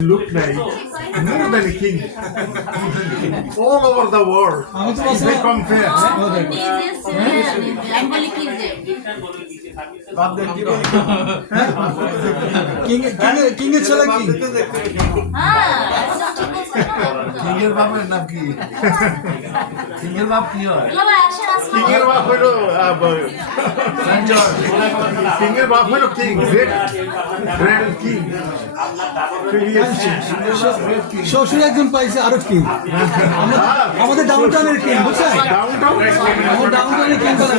Look like more than a king. All over the world. They compare. King এর ছেলে কি? কিংয়ের বাপের নাম কি? কিংয়ের বাপ কি হয়? কিংয়ের বাপ হলো কিংয়ের বাপ হলো কিং, গ্রেট কিং। শ্বশুর একজন পাইছে আরো কিং। আমাদের ডাউনটাউনের কিং, বুঝছেন? আমার ডাউনটাউনের কিং করা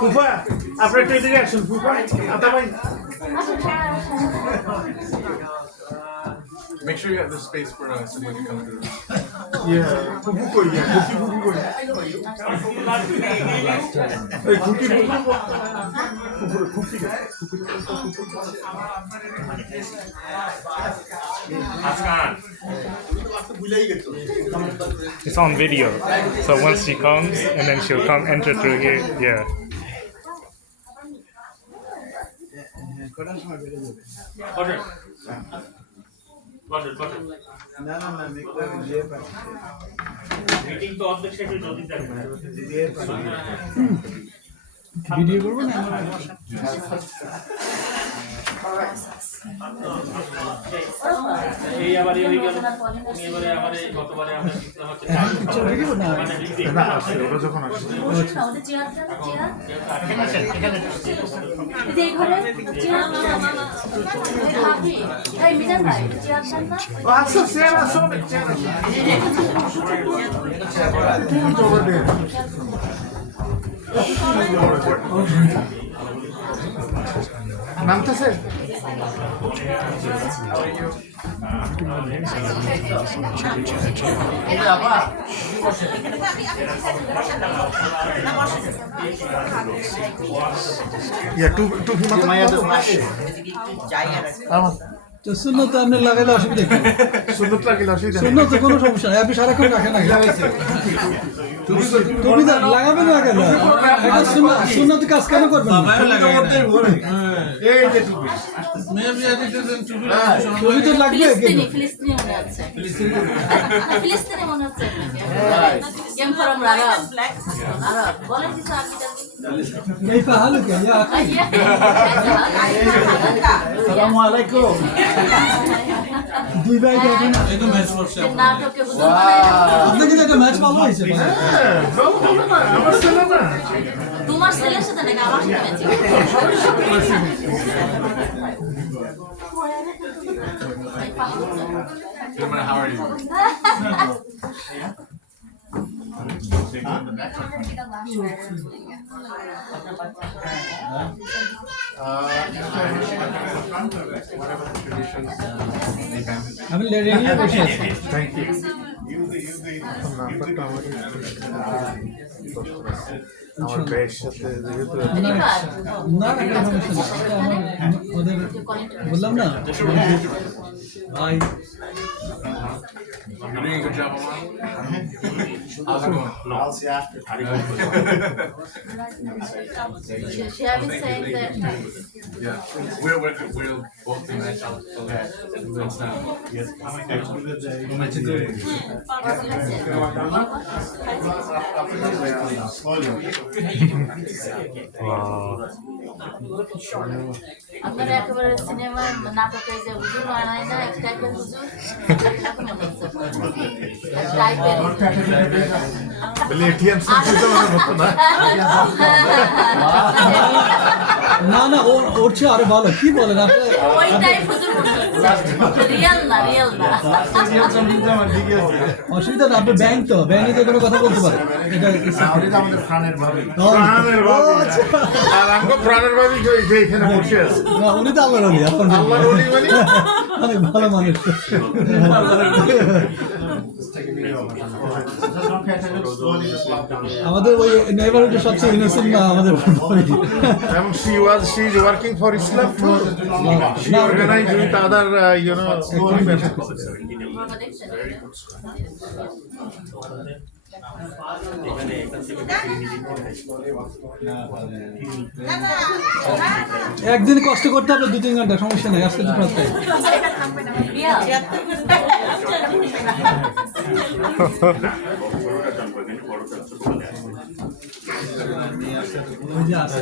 ফুফা আপনার একটা এদিকে আসুন ফুফা আতা ভাই Make sure you have the space for someone to come through. ফুফু কই ফুফু কই এই খুকি খুকি It's on video. So once she comes, and then she'll come enter through here. Yeah. Video করবো না? এই আবার এই গেল এবারে আমারে গতবারে আমরা জিতলাম হচ্ছে না আসলে ওরা যখন আসে আমাদের চেয়ারটা এই ঘরে চেয়ার ভাবি এই মিজান ভাই চেয়ারটা না আচ্ছা চেয়ার আসো চেয়ার নামতেছে টুপি তো সুন্নত তো আপনি লাগাইলে অসুবিধা কি? সুন্দর লাগিল অসুবিধা নেই। সুন্নত তো কোনো সমস্যা নাই, আপনি সারাক্ষণ রাখেন না। টুপি তো লাগাবেন না কেন? এটা সুন্নত কাজ কেন করবেন না? এই যে টুপি টুপি তো লাগবে কিন্তু। ফিলিস্তিনি মনে হচ্ছে ফিলিস্তিনি মনে হচ্ছে কেম ফরম আরব আরব বলেন কিছু আরবিটা كيف حالك يا أخي؟ السلام عليكم. দুই ভাই দেখেন একদম ম্যাচ করছে নাটকে বুঝুন আপনি কিন্তু একটা ম্যাচ ভালো হয়েছে ভাই আমার ছেলে না তোমার ছেলের সাথে নাকি আমার সাথে match No matter how are you? Whatever the traditions they bend. আমি রেডি বসে আছি। থ্যাংক ইউ আমার ভাইয়ের সাথে যেহেতু না না কোনো সমস্যা নেই। আমার ওদের বললাম না ভাই You're doing a good job, Omar. How's it going? I'll see after. She have been saying that Yeah, we'll both be match out. Okay, that's now. Yes. আপনারা একেবারে সিনেমার নাটকে যে হুজুর বানায় না এক টাইপের হুজুর টাইপের বলে এটিএম সেন্টারে মনে হতো না না না ওর চেয়ে আরো ভালো কি বলেন আপনি ওই টাইপ হুজুর রিয়েল না অসুবিধা না আপনি ব্যাংক তো ব্যাংকে তো কোনো কথা বলতে পারেন এটা আমাদের প্রাণের ভাবে প্রাণের ভাবি আর আমগো প্রাণের ভাবি যে এখানে বসে আছে না উনি তো আল্লাহর ওলি আপনার আল্লাহর ওলি মানে অনেক ভালো মানুষ Slowly just laugh down. আমাদের ওই নেইবারহুডে সবচেয়ে ইনোসেন্ট না আমাদের And she's working for Islam too. She organized with other, বাবা দেখছেন একদিন কষ্ট করতে হবে 2-3 ঘন্টা সমস্যা নেই আজকে তো প্রায় রিয়া ওই যে আছে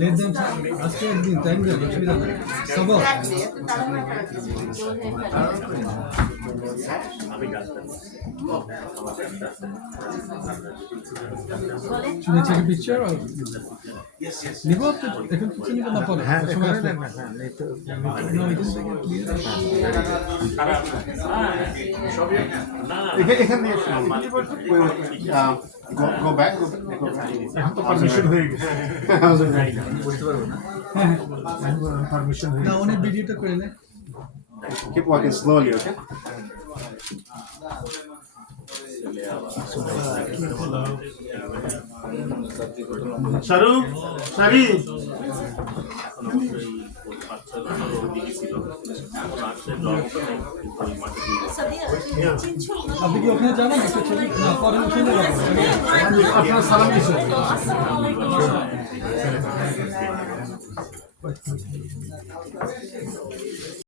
লেট দেন আজকে একদিন টাইম দেন অসুবিধা নেই সবর Should I take a picture or? নিব তো এখন কিছু নিব না পরে সময় আসলে না it is clear এখান দিয়ে go back. এখন তো পারমিশন হয়ে গেছে পারমিশন হয়ে না উনি ভিডিওটা করে নে Keep walking slowly, okay? Sharu, Shari. আপনি কি ওখানে যাবেন একটা ছবি না পরে ওখানে যাবেন আপনার সালাম দিছেন আসসালামু আলাইকুম